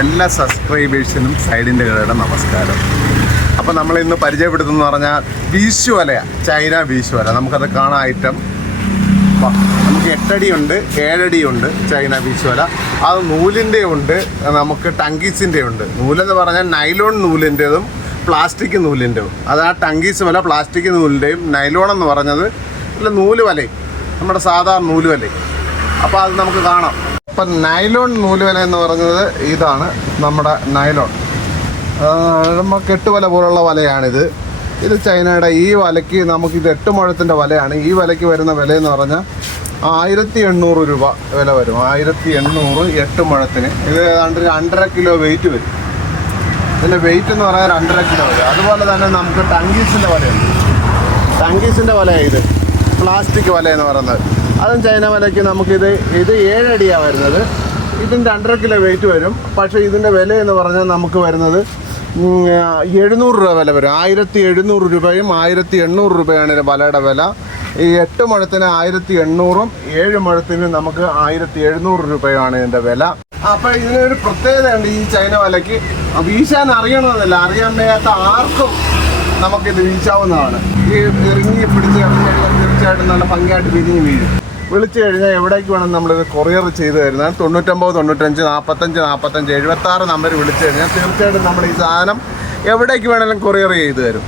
എല്ലാ സബ്സ്ക്രൈബേഴ്സിനും സൈഡിൻ്റെ കടയുടെ നമസ്കാരം. അപ്പോൾ നമ്മളിന്ന് പരിചയപ്പെടുത്തുന്ന പറഞ്ഞാൽ വീശു വലയാണ്, ചൈന വീശു വല. നമുക്കത് കാണാൻ ഐറ്റം നമുക്ക് 8 അടിയുണ്ട്, 7 അടിയുണ്ട് ചൈന വീശു വല. അത് നൂലിൻ്റെ ഉണ്ട്, നമുക്ക് ടങ്കീസിൻ്റെ ഉണ്ട്. നൂലെന്ന് പറഞ്ഞാൽ നൈലോൺ നൂലിൻ്റെതും പ്ലാസ്റ്റിക് നൂലിൻ്റെതും. അത് ആ ടങ്കീസ് വല പ്ലാസ്റ്റിക് നൂലിൻ്റെയും, നൈലോൺ എന്ന് പറഞ്ഞത് അല്ല നൂല് വലയും, നമ്മുടെ സാധാരണ നൂല് വലയും. അപ്പോൾ അത് നമുക്ക് കാണാം. അപ്പം നൈലോൺ നൂലുവല എന്ന് പറഞ്ഞത് ഇതാണ് നമ്മുടെ നൈലോൺ. നമ്മൾ കെട്ടുവല പോലുള്ള വലയാണിത്. ഇത് ചൈനയുടെ. ഈ വലയ്ക്ക് നമുക്കിത് 8 മുഴത്തിൻ്റെ വലയാണ്. ഈ വലയ്ക്ക് വരുന്ന വിലയെന്ന് പറഞ്ഞാൽ 1800 രൂപ വില വരും. 1800 8 മുഴത്തിന്. ഇത് ഏതാണ്ട് 1.5 കിലോ വെയിറ്റ് വരും. ഇതിൻ്റെ വെയിറ്റ് എന്ന് പറഞ്ഞാൽ 2.5 കിലോ വരും. അതുപോലെ തന്നെ നമുക്ക് ടങ്കീസിൻ്റെ വലയുണ്ട്. ടങ്കീസിൻ്റെ വലയാണ് ഇത്, പ്ലാസ്റ്റിക് വല എന്ന് പറയുന്നത്. അതും ചൈന വലയ്ക്ക് നമുക്കിത് 7 അടിയാണ് വരുന്നത്. ഇതിന് 2.5 കിലോ വെയിറ്റ് വരും. പക്ഷേ ഇതിൻ്റെ വില എന്ന് പറഞ്ഞാൽ നമുക്ക് വരുന്നത് 700 രൂപ വില വരും. 1700 രൂപയും 1800 രൂപയാണ് ഇതിൻ്റെ വലയുടെ വില. ഈ 8 മുഴത്തിന് 1800ഉം 7 മുഴത്തിന് നമുക്ക് 1700 രൂപയുമാണ് ഇതിൻ്റെ വില. അപ്പോൾ ഇതിനൊരു പ്രത്യേകതയുണ്ട് ഈ ചൈന വലയ്ക്ക്. വീശാൻ അറിയണമെന്നില്ല, അറിയാൻ വയ്യാത്ത ആർക്കും നമുക്കിത് വീശാവുന്നതാണ്. ഈ ഇറങ്ങി പിടിച്ച് കഴിഞ്ഞാൽ തീർച്ചയായിട്ടും നല്ല ഭംഗിയായിട്ട് പിരിഞ്ഞ് വീഴും. വിളിച്ചു കഴിഞ്ഞാൽ എവിടേക്ക് വേണം നമ്മളിത് കൊറിയർ ചെയ്ത് തരുന്നത്. 99 95 45 45 76 നമ്പർ വിളിച്ചു കഴിഞ്ഞാൽ തീർച്ചയായിട്ടും നമ്മൾ ഈ സാധനം എവിടേക്ക് വേണമെങ്കിലും കൊറിയർ ചെയ്ത് തരും.